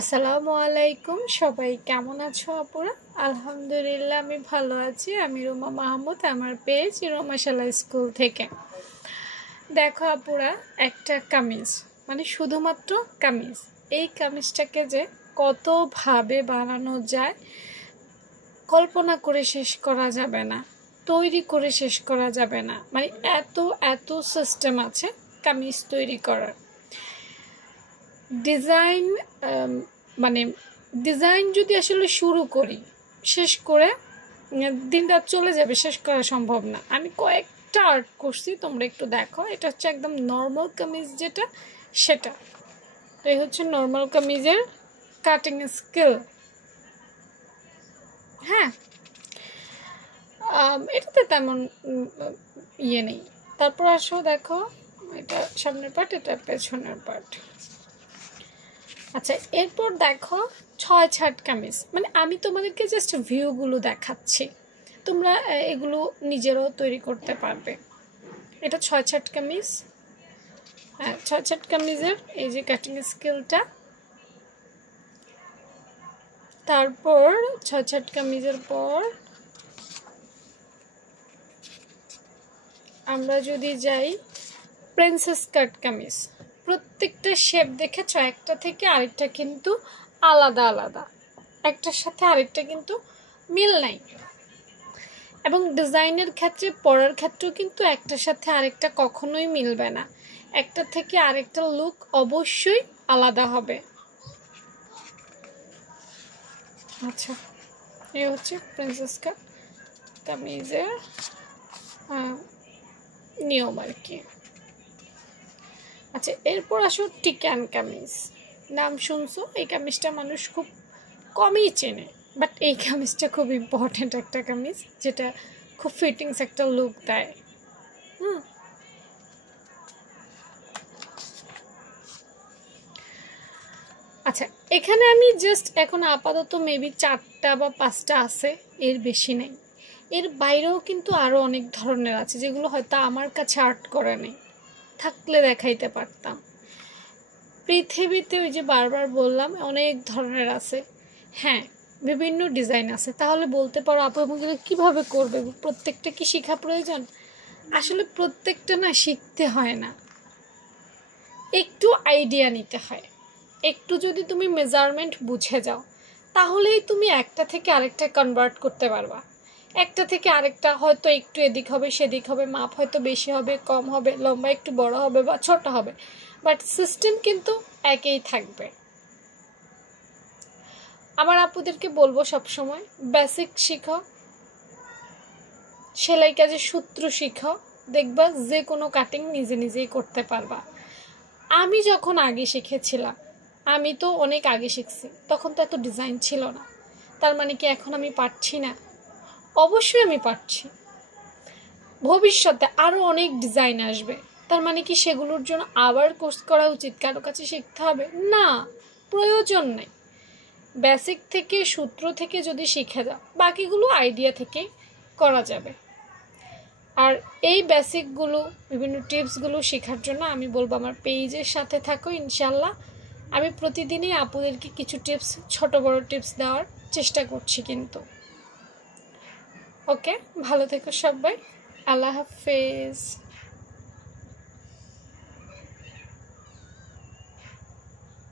আসসালামু আলাইকুম, সবাই কেমন আছো আপুরা? আলহামদুলিল্লাহ আমি ভালো আছি। আমি রুমা মাহমুদ, আমার পেজ রুমাশালা স্কুল থেকে। দেখো আপুরা, একটা কামিজ মানে শুধুমাত্র কামিজ, এই কামিজটাকে যে কতভাবে বানানো যায় কল্পনা করে শেষ করা যাবে না, তৈরি করে শেষ করা যাবে না। মানে এত এত সিস্টেম আছে কামিজ তৈরি করার। ডিজাইন মানে ডিজাইন যদি আসলে শুরু করি, শেষ করে দিন রাত চলে যাবে, শেষ করা সম্ভব না। আমি কয়েকটা আর্ট করছি, তোমরা একটু দেখো। এটা হচ্ছে একদম নর্মাল কামিজ, যেটা সেটা। তো এই হচ্ছে নর্মাল কামিজের কাটিং স্কিল। হ্যাঁ, এটাতে তেমন ইয়ে নেই। তারপর আসো, দেখো এটা সামনের পার্ট, এটা পেছনের পার্ট। আচ্ছা, এরপর দেখো 6 ছাট কামিজ। মানে আমি তোমাদেরকে জাস্ট ভিউগুলো দেখাচ্ছি, তোমরা এগুলো নিজেরাও তৈরি করতে পারবে। এটা 6 ছাট কামিজ। হ্যাঁ, 6 ছাট কামিজের এই যে কাটিং স্কিলটা। তারপর 6 ছাট কামিজের পর আমরা যদি যাই প্রিন্সেস কাট কামিজ। প্রত্যেকটা শেপ দেখেছো, একটা থেকে আরেকটা কিন্তু আলাদা আলাদা, একটার সাথে আরেকটা কিন্তু মিল নাই। এবং ডিজাইনের ক্ষেত্রে, পরার ক্ষেত্রেও কিন্তু একটার সাথে আরেকটা কখনোই মিলবে না। একটা থেকে আরেকটা লুক অবশ্যই আলাদা হবে। আচ্ছা, এই হচ্ছে প্রিন্সেস কাট কামিজের নিয়ম আর কি। আচ্ছা, এরপর আসো টিকান কামিজ। নাম শুনছো, এই কামিজটা মানুষ খুব কমই চেনে, বাট এই কামিজটা খুব ইম্পর্ট্যান্ট একটা কামিজ, যেটা খুব ফিটিংস একটা লুক দেয়। আচ্ছা, এখানে আমি জাস্ট এখন আপাতত মেবি 4টা বা 5টা আছে, এর বেশি নেই। এর বাইরেও কিন্তু আরও অনেক ধরনের আছে, যেগুলো হয়তো আমার কাছে আর্ট করা নেই, থাকলে দেখাইতে পারতাম। পৃথিবীতে ওই যে বারবার বললাম অনেক ধরনের আছে। হ্যাঁ, বিভিন্ন ডিজাইন আছে। তাহলে বলতে পারো আপু এগুলো কীভাবে করবে, প্রত্যেকটা কি শেখা প্রয়োজন? আসলে প্রত্যেকটা না শিখতে হয় না, একটু আইডিয়া নিতে হয়। একটু যদি তুমি মেজারমেন্ট বুঝে যাও, তাহলেই তুমি একটা থেকে আরেকটা কনভার্ট করতে পারবা। একটা থেকে আরেকটা হয়তো একটু এদিক হবে সেদিক হবে, মাপ হয়তো বেশি হবে কম হবে, লম্বা একটু বড় হবে বা ছোট হবে, বাট সিস্টেম কিন্তু একই থাকবে। আমার আপুদেরকে বলবো সবসময় বেসিক শিখো, সেলাই কাজের সূত্র শিখো, দেখবা যে কোনো কাটিং নিজে নিজেই করতে পারবা। আমি যখন আগে শিখেছিলাম, আমি তো অনেক আগে শিখছি, তখন তো এত ডিজাইন ছিল না। তার মানে কি এখন আমি পারছি না? অবশ্যই আমি পারছি। ভবিষ্যতে আরও অনেক ডিজাইন আসবে, তার মানে কি সেগুলোর জন্য আবার কোর্স করা উচিত, কারো কাছে শিখতে হবে? না, প্রয়োজন নেই। বেসিক থেকে, সূত্র থেকে যদি শিখে যাও, বাকিগুলো আইডিয়া থেকে করা যাবে। আর এই বেসিকগুলো, বিভিন্ন টিপসগুলো শেখার জন্য আমি বলবো আমার পেজের সাথে থাকো। ইনশাল্লাহ আমি প্রতিদিনই আপুদেরকে কিছু টিপস, ছোট বড় টিপস দেওয়ার চেষ্টা করছি কিন্তু। ওকে, ভালো থেকো সবাই, আল্লাহ হাফেজ।